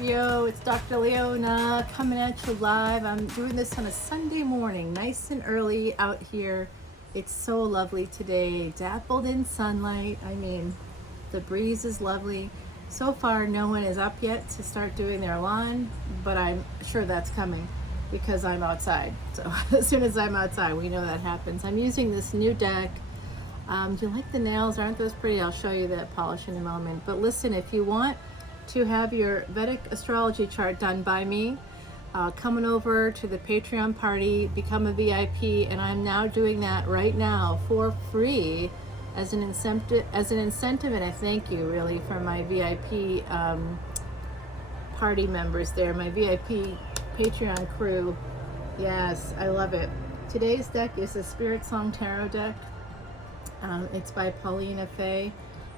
Scorpio, it's Dr. Leona coming at you live. I'm doing this on a Sunday morning, nice and early out here. It's so lovely today, dappled in sunlight. I mean, the breeze is lovely. So far, no one is up yet to start doing their lawn, but I'm sure that's coming because I'm outside. So as soon as I'm outside, we know that happens. I'm using this new deck. Do you like the nails? Aren't those pretty? I'll show you that polish in a moment. But listen, if you want to have your Vedic astrology chart done by me, coming over to the Patreon party, become a VIP, and I'm now doing that right now for free as an incentive, and a thank you really for my VIP party members there, my VIP Patreon crew. Yes, I love it. Today's deck is the Spirit Song Tarot deck. It's by Paulina Fay.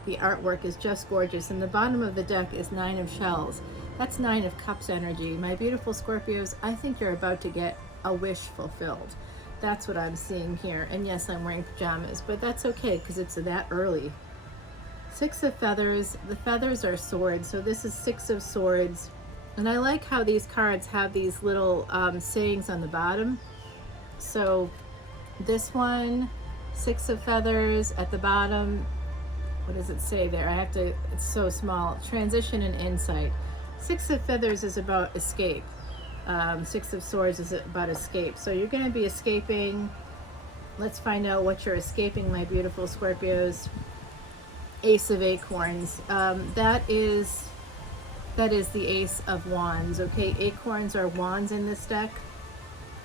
The artwork is just gorgeous, and the bottom of the deck is 9 of shells. That's 9 of cups energy. My beautiful Scorpios, I think you're about to get a wish fulfilled. That's what I'm seeing here. And yes, I'm wearing pajamas, but that's okay because it's that early. 6 of feathers. The feathers are swords, so this is 6 of swords. And I like how these cards have these little sayings on the bottom. So this one, 6 of feathers at the bottom. What does it say there? I have to, it's so small. Transition and insight. 6 of feathers is about escape. 6 of swords is about escape. So you're going to be escaping. Let's find out what you're escaping, my beautiful Scorpios. Ace of acorns. That is the Ace of wands. Okay, acorns are wands in this deck.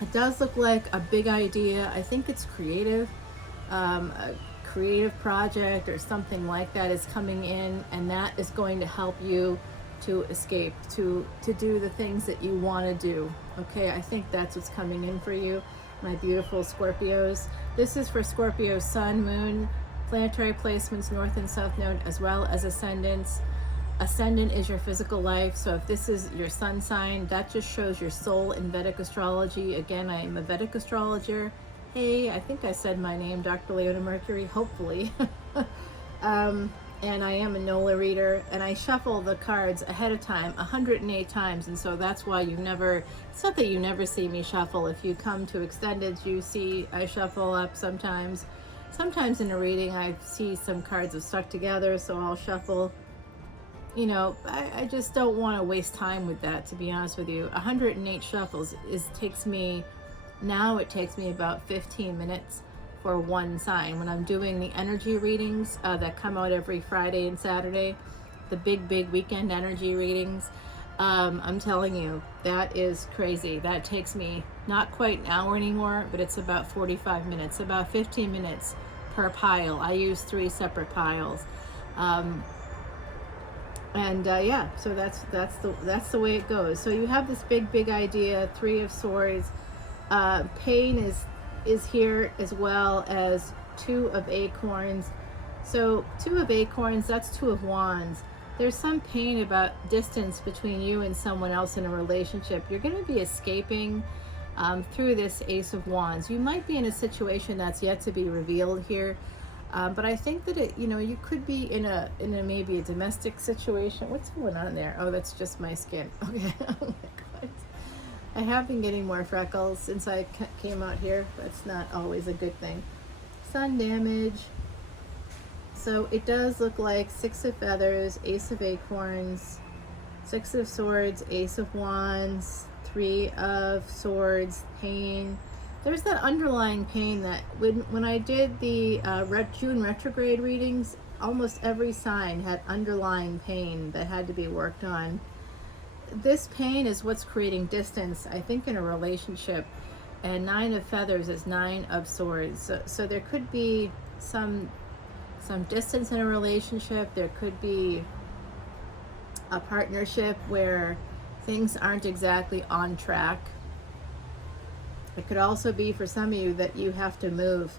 It does look like a big idea. I think it's creative. A creative project or something like that is coming in, and that is going to help you to escape, to do the things that you want to do. Okay, I think that's what's coming in for you, my beautiful Scorpios. This is for Scorpio sun, moon, planetary placements, north and south node, as well as ascendants. Ascendant is your physical life, so if this is your sun sign, that just shows your soul in Vedic astrology. Again, I am a Vedic astrologer. Hey, I think I said my name, Dr. Leona Mercury, hopefully. And I am a NOLA reader, and I shuffle the cards ahead of time 108 times, and so that's why you never, it's not that you never see me shuffle. If you come to extended, you see I shuffle up sometimes. Sometimes in a reading, I see some cards have stuck together, so I'll shuffle. You know, I just don't want to waste time with that, to be honest with you. 108 shuffles takes me about 15 minutes for one sign. When I'm doing the energy readings that come out every Friday and Saturday, the big weekend energy readings, I'm telling you, that is crazy. That takes me not quite an hour anymore, but it's about 45 minutes, about 15 minutes per pile. I use 3 separate piles. Yeah, so that's the way it goes. So you have this big idea, 3 of swords. Pain is here, as well as 2 of acorns. So 2 of acorns, that's 2 of wands. There's some pain about distance between you and someone else in a relationship. You're going to be escaping through this Ace of Wands. You might be in a situation that's yet to be revealed here. But I think that you could be in a maybe a domestic situation. What's going on there? Oh, that's just my skin. Okay. Oh my God. I have been getting more freckles since I came out here. That's not always a good thing. Sun damage. So it does look like 6 of feathers, Ace of acorns, 6 of swords, Ace of wands, 3 of swords, pain. There's that underlying pain that when I did the June retrograde readings, almost every sign had underlying pain that had to be worked on. This pain is what's creating distance, I think, in a relationship. And 9 of feathers is 9 of swords. So there could be some distance in a relationship. There could be a partnership where things aren't exactly on track. It could also be for some of you that you have to move,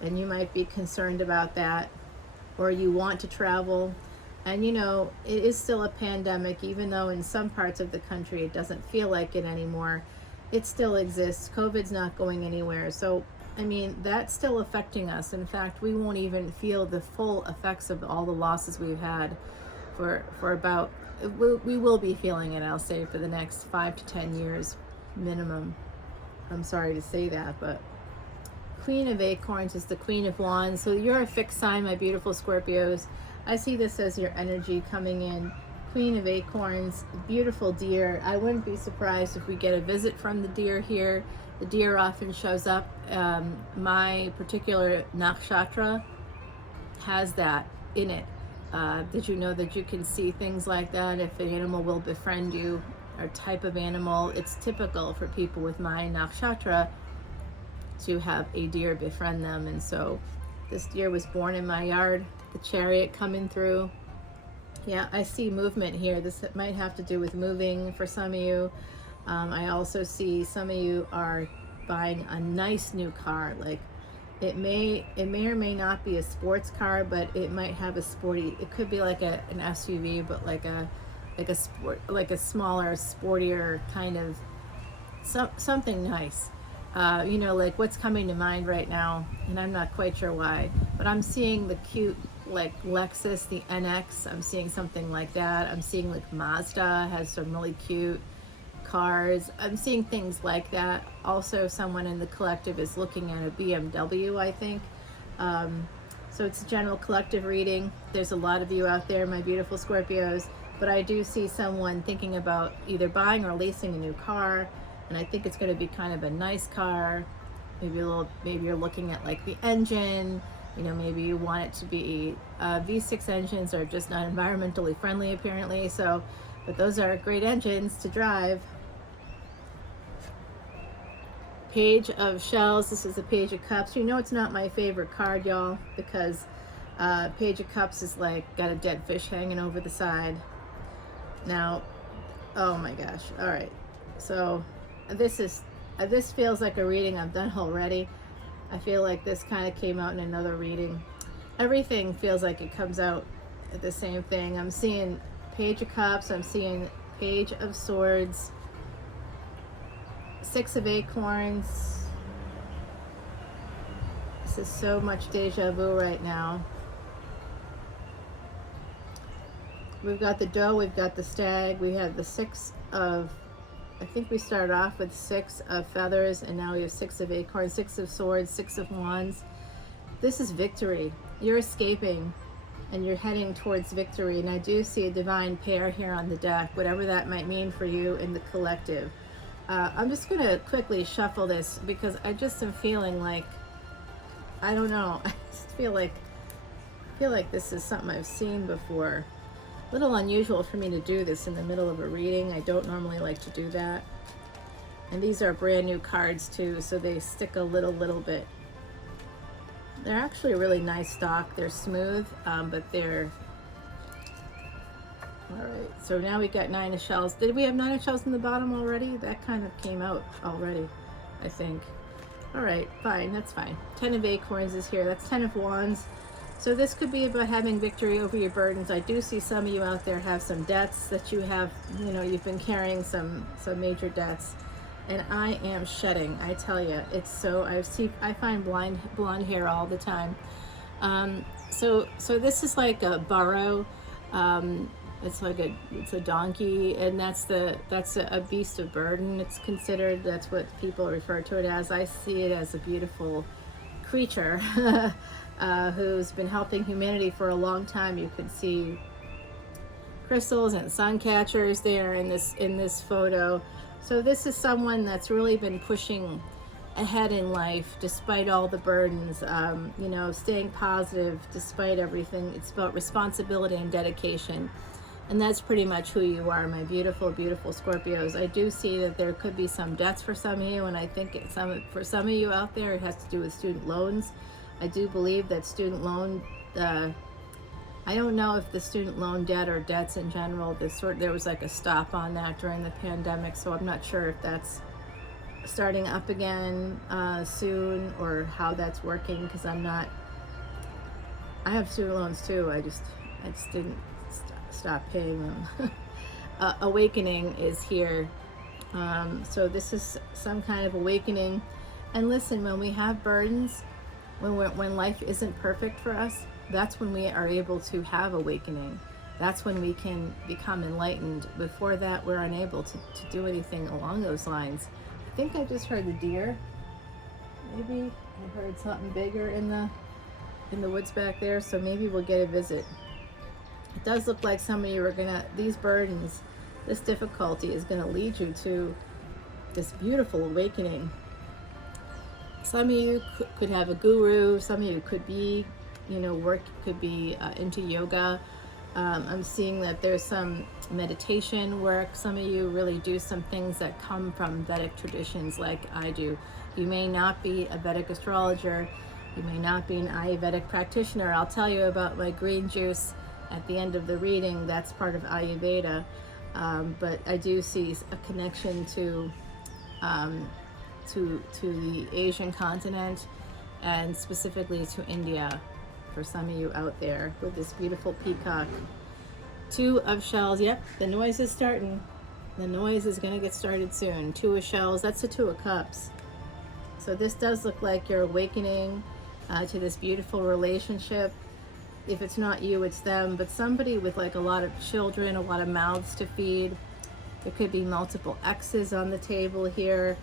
and you might be concerned about that, or you want to travel. And it is still a pandemic, even though in some parts of the country it doesn't feel like it anymore. It still exists. COVID's not going anywhere. So, I mean, that's still affecting us. In fact, we won't even feel the full effects of all the losses we've had for about we will be feeling it, I'll say, for the next 5 to 10 years minimum. I'm sorry to say that, but Queen of Acorns is the Queen of Wands. So you're a fixed sign, my beautiful Scorpios. I see this as your energy coming in. Queen of Acorns, beautiful deer. I wouldn't be surprised if we get a visit from the deer here. The deer often shows up. My particular nakshatra has that in it. Did you know that you can see things like that if an animal will befriend you, or type of animal? It's typical for people with my nakshatra to have a deer befriend them. And so this deer was born in my yard, the chariot coming through. Yeah, I see movement here. This might have to do with moving for some of you. I also see some of you are buying a nice new car. Like it may or may not be a sports car, but it might have a sporty, it could be like an SUV, but like a smaller, sportier kind of something nice. You know, like what's coming to mind right now, and I'm not quite sure why, but I'm seeing the cute, like Lexus, the NX. I'm seeing something like that. I'm seeing like Mazda has some really cute cars. I'm seeing things like that. Also, someone in the collective is looking at a BMW, I think. So it's a general collective reading. There's a lot of you out there, my beautiful Scorpios, but I do see someone thinking about either buying or leasing a new car. And I think it's going to be kind of a nice car. Maybe you're looking at like the engine, you know, maybe you want it to be V6 engines are just not environmentally friendly apparently. So, but those are great engines to drive. Page of Shells. This is a Page of Cups. You know, it's not my favorite card, y'all, because Page of Cups is like got a dead fish hanging over the side. Now, oh my gosh. All right. So this feels like a reading I've done already. I feel like this kind of came out in another reading. Everything feels like it comes out at the same thing. I'm seeing Page of Cups, I'm seeing Page of Swords, Six of Acorns. This is so much deja vu right now. We've got the doe, we've got the stag, we have the Six of, I think we started off with Six of Feathers, and now we have Six of Acorns, Six of Swords, Six of Wands. This is victory. You're escaping and you're heading towards victory. And I do see a divine pair here on the deck, whatever that might mean for you in the collective. I'm just going to quickly shuffle this because I just am feeling like, I don't know, I just feel like this is something I've seen before. A little unusual for me to do this in the middle of a reading. I don't normally like to do that. And these are brand new cards too, so they stick a little bit. They're actually a really nice stock. They're smooth, but they're... All right, so now we got Nine of Shells. Did we have Nine of Shells in the bottom already? That kind of came out already, I think. All right, fine, that's fine. 10 of Acorns is here. That's 10 of Wands. So this could be about having victory over your burdens. I do see some of you out there have some debts that you have, you know, you've been carrying some major debts. And I am shedding, I tell you. It's so, I find blonde hair all the time. So this is like a burro. It's a donkey, and that's a beast of burden. It's considered, that's what people refer to it as. I see it as a beautiful creature who's been helping humanity for a long time. You can see crystals and sun catchers there in this photo. So this is someone that's really been pushing ahead in life despite all the burdens, you know, staying positive despite everything. It's about responsibility and dedication. And that's pretty much who you are, my beautiful, beautiful Scorpios. I do see that there could be some debts for some of you, and I think for some of you out there, it has to do with student loans. I do believe that student loan, I don't know if the student loan debt or debts in general, there was like a stop on that during the pandemic, so I'm not sure if that's starting up again soon or how that's working, because I have student loans too. I just didn't stop paying them. Awakening is here. So this is some kind of awakening. And listen, when we have burdens, when life isn't perfect for us, that's when we are able to have awakening. That's when we can become enlightened. Before that, we're unable to do anything along those lines. I think I just heard the deer. Maybe I heard something bigger in the woods back there, so maybe we'll get a visit. It does look like some of you are gonna, these burdens, this difficulty is gonna lead you to this beautiful awakening. Some of you could have a guru, some of you could be, could be into yoga. I'm seeing that there's some meditation work. Some of you really do some things that come from Vedic traditions like I do. You may not be a Vedic astrologer. You may not be an Ayurvedic practitioner. I'll tell you about my green juice at the end of the reading. That's part of Ayurveda. But I do see a connection to the Asian continent, and specifically to India, for some of you out there, with this beautiful peacock. Two of shells. Yep, the noise is starting. The noise is going to get started soon. Two of shells. That's the Two of Cups. So this does look like you're awakening to this beautiful relationship. If it's not you, it's them, but somebody with like a lot of children, a lot of mouths to feed. There could be multiple X's on the table here.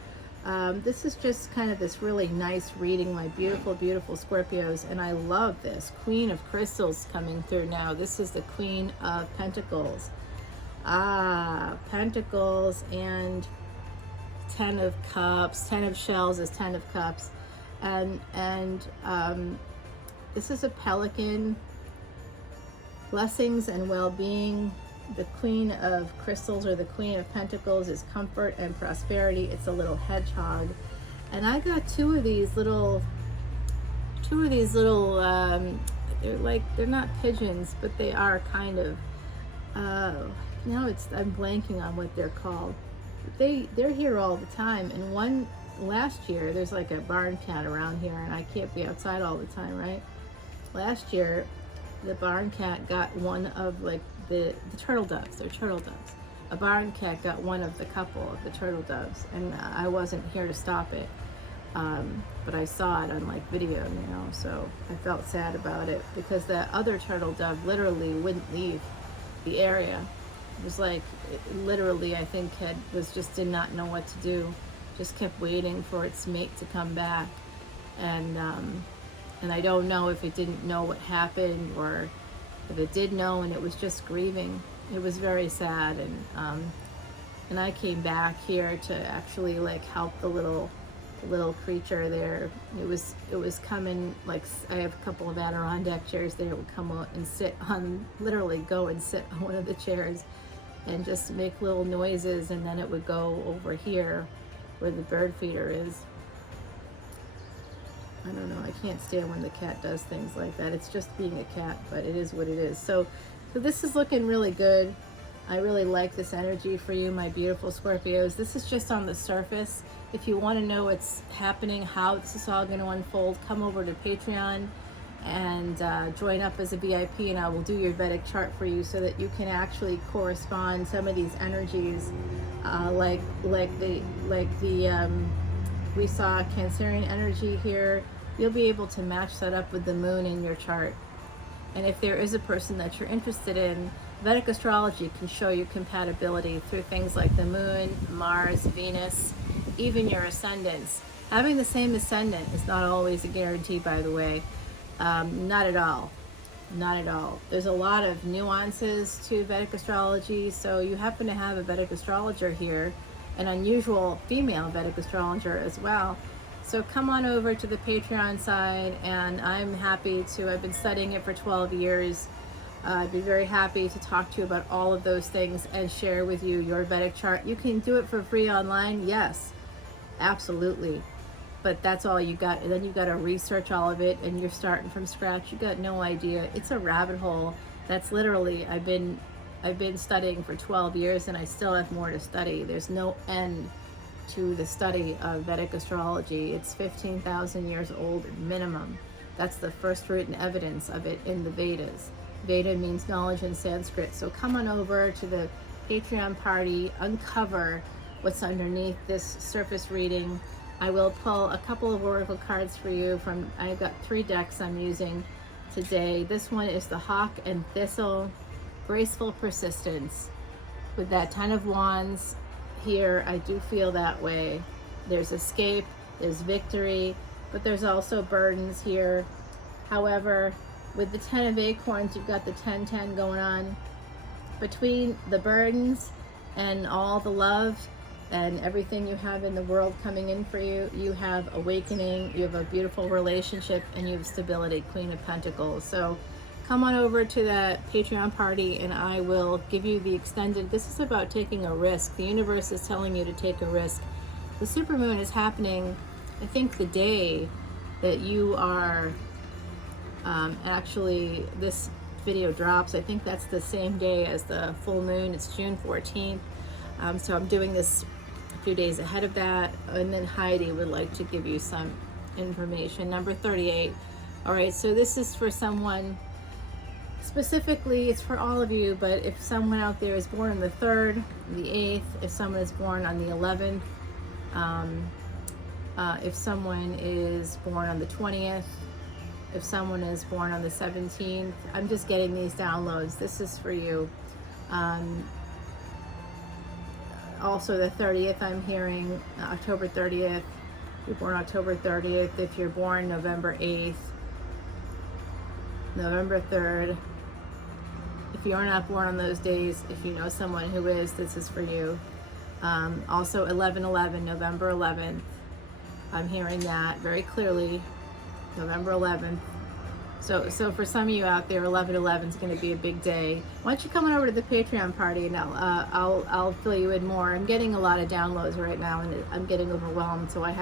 This is just kind of this really nice reading, my beautiful, beautiful Scorpios, and I love this. Queen of Crystals coming through now. This is the Queen of Pentacles. Pentacles and Ten of Cups. Ten of Shells is Ten of Cups. And this is a pelican. Blessings and well-being. The Queen of Crystals, or the Queen of Pentacles, is comfort and prosperity. It's a little hedgehog, and I got two of these little they're not pigeons, but they are kind of I'm blanking on what they're called. They're here all the time, and one last year, there's like a barn cat around here, and I can't be outside all the time, right? Last year the barn cat got one of like the turtle doves. They're turtle doves. A barn cat got one of the couple of the turtle doves, and I wasn't here to stop it, but I saw it on like video, so I felt sad about it, because that other turtle dove literally wouldn't leave the area. It was like, literally, I think did not know what to do, just kept waiting for its mate to come back, and I don't know if it didn't know what happened, or if it did know and it was just grieving. It was very sad, and I came back here to actually like help the little creature there. It was coming, like, I have a couple of Adirondack chairs there. It would come out and literally go and sit on one of the chairs and just make little noises, and then it would go over here where the bird feeder is. I don't know, I can't stand when the cat does things like that. It's just being a cat, but it is what it is. So this is looking really good. I really like this energy for you, my beautiful Scorpios. This is just on the surface. If you want to know what's happening, how this is all going to unfold, come over to Patreon and join up as a VIP, and I will do your Vedic chart for you so that you can actually correspond some of these energies, we saw Cancerian energy here. You'll be able to match that up with the moon in your chart. And if there is a person that you're interested in, Vedic astrology can show you compatibility through things like the moon, Mars, Venus, even your ascendants. Having the same ascendant is not always a guarantee, by the way. Not at all. Not at all. There's a lot of nuances to Vedic astrology, so you happen to have a Vedic astrologer here, an unusual female Vedic astrologer as well. So come on over to the Patreon side, and I'm happy to, I've been studying it for 12 years. I'd be very happy to talk to you about all of those things and share with you your Vedic chart. You can do it for free online, yes, absolutely. But that's all you got, and then you got to research all of it, and you're starting from scratch. You got no idea. It's a rabbit hole. That's literally, I've been studying for 12 years, and I still have more to study. There's no end to the study of Vedic astrology. It's 15,000 years old minimum. That's the first written evidence of it in the Vedas. Veda means knowledge in Sanskrit. So come on over to the Patreon party, uncover what's underneath this surface reading. I will pull a couple of oracle cards for you from, I've got 3 decks I'm using today. This one is the Hawk and Thistle. graceful persistence. With that 10 of Wands here, I do feel that way. There's escape, there's victory, but there's also burdens here. However, with the 10 of Acorns, you've got the 10-10 going on. Between the burdens and all the love and everything you have in the world coming in for you, you have awakening, you have a beautiful relationship, and you have stability, Queen of Pentacles. So come on over to that Patreon party and I will give you the extended. This is about taking a risk. The universe is telling you to take a risk. The supermoon is happening, I think, the day that you are actually, this video drops. I think that's the same day as the full moon. It's June 14th. So I'm doing this a few days ahead of that. And then Heidi would like to give you some information. Number 38. All right, so this is for someone specifically. It's for all of you, but if someone out there is born on the 3rd, the 8th, if someone is born on the 11th, if someone is born on the 20th, if someone is born on the 17th, I'm just getting these downloads. This is for you. Also the 30th, I'm hearing October 30th. You're born October 30th. If you're born November 8th, November 3rd. If you're not born on those days, if you know someone who is, this is for you. Also 11/11, November 11th. I'm hearing that very clearly. November 11th. So for some of you out there, 11/11 is going to be a big day. Why don't you come on over to the Patreon party and I'll fill you in more. I'm getting a lot of downloads right now and I'm getting overwhelmed. So I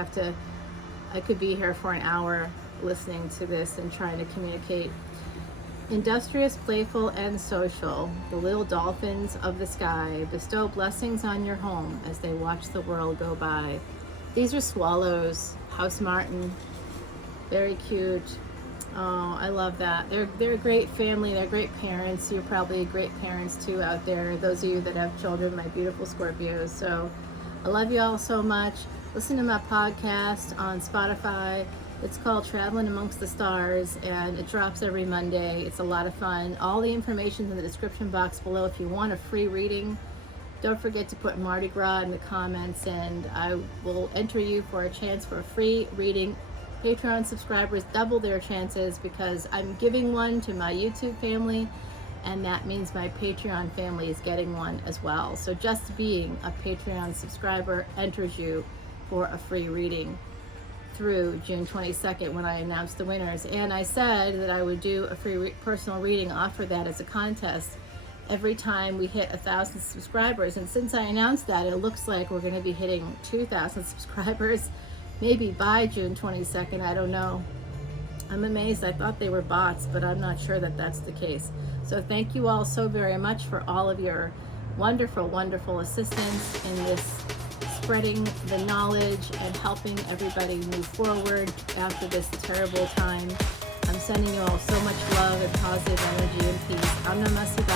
could be here for an hour listening to this and trying to communicate. Industrious, playful, and social, the little dolphins of the sky bestow blessings on your home as they watch the world go by. These are swallows, house martin. Very cute. Oh, I love that. They're a great family. They're great parents. You're probably great parents too out there. Those of you that have children, my beautiful Scorpios. So I love you all so much. Listen to my podcast on Spotify. It's called Traveling Amongst the Stars and it drops every Monday. It's a lot of fun. All the information in the description box below. If you want a free reading, don't forget to put Mardi Gras in the comments and I will enter you for a chance for a free reading. Patreon subscribers double their chances because I'm giving one to my YouTube family and that means my Patreon family is getting one as well. So just being a Patreon subscriber enters you for a free reading through June 22nd when I announced the winners. And I said that I would do a free personal reading, offer that as a contest every time we hit 1,000 subscribers. And since I announced that, it looks like we're going to be hitting 2,000 subscribers. Maybe by June 22nd, I don't know. I'm amazed. I thought they were bots, but I'm not sure that that's the case. So thank you all so very much for all of your wonderful, wonderful assistance in this spreading the knowledge and helping everybody move forward after this terrible time. I'm sending you all so much love and positive energy and peace. I'm Namaste.